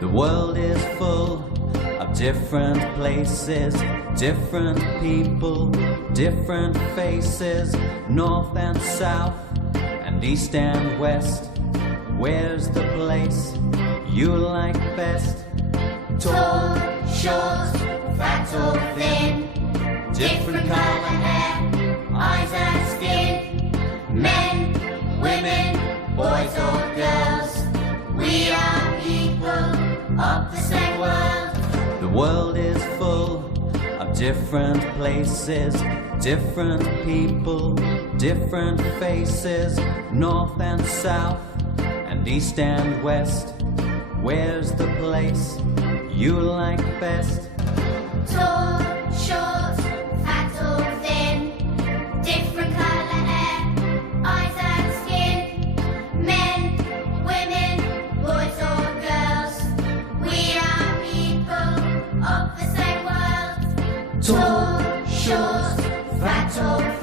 The world is full of different places, different people, different faces, north and south, and east and west. Where's the place you like best? Tall, short, fat or thin, different colour hair, eyes and skin, men, women, boys or girls, we are people of the same world. The world is full of different places, different people, different faces, north and south, and east and west. Where's the place you like best? Tall, short, fat or thin, different colour hair, eyes and skin, men, women, boys or girls, we are people of the same world. Tall, short, fat or